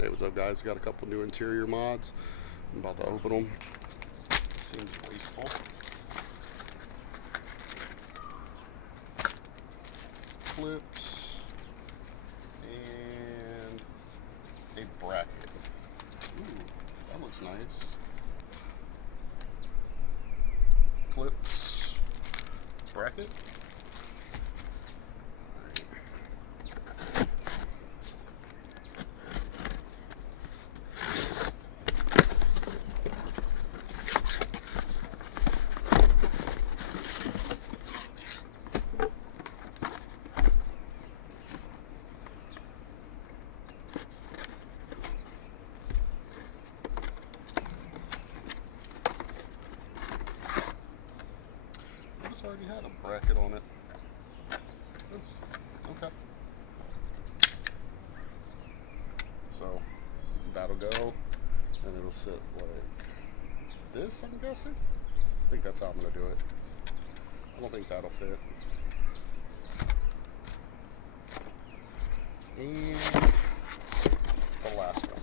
Hey, what's up guys? Got a couple new interior mods. I'm about to open them. Seems wasteful. Clips and a bracket. Ooh, that looks nice. Clips, bracket. This already had a bracket on it. Oops. Okay. So that'll go, and it'll sit like this, I'm guessing. I think that's how I'm gonna do it. I don't think that'll fit. And the last one.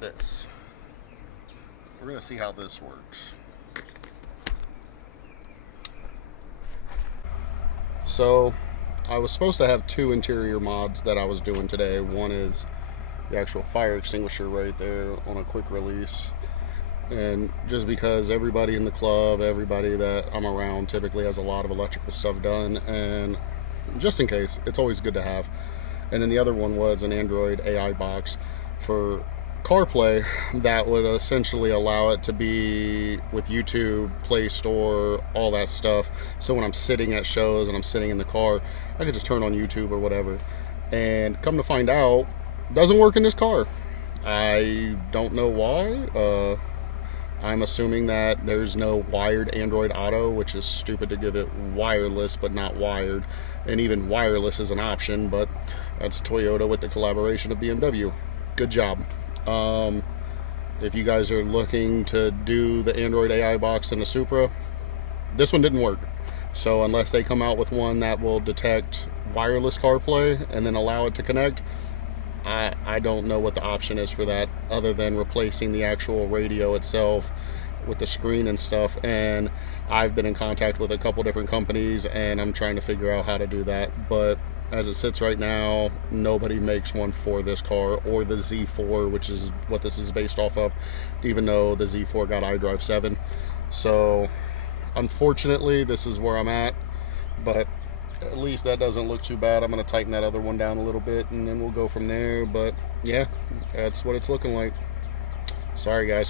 This. We're going to see how this works. So I was supposed to have two interior mods that I was doing today. One is the actual fire extinguisher right there on a quick release. And just because everybody in the club, everybody that I'm around typically has a lot of electrical stuff done, and just in case, it's always good to have. And then the other one was an Android AI box for CarPlay that would essentially allow it to be with YouTube, Play Store, all that stuff. So when I'm sitting at shows and I'm sitting in the car, I could just turn on YouTube or whatever. And come to find out, it doesn't work in this car. I don't know why. I'm assuming that there's no wired Android Auto, which is stupid to give it wireless but not wired. And even wireless is an option, but that's Toyota with the collaboration of BMW. Good job. If you guys are looking to do the Android AI box in the Supra, this one didn't work. So unless they come out with one that will detect wireless CarPlay and then allow it to connect, I don't know what the option is for that other than replacing the actual radio itself with the screen and stuff. And I've been in contact with a couple different companies and I'm trying to figure out how to do that, but as it sits right now, nobody makes one for this car or the Z4, which is what this is based off of, even though the Z4 got iDrive 7. So unfortunately, this is where I'm at, but at least that doesn't look too bad. I'm going to tighten that other one down a little bit and then we'll go from there. But yeah, that's what it's looking like. Sorry guys.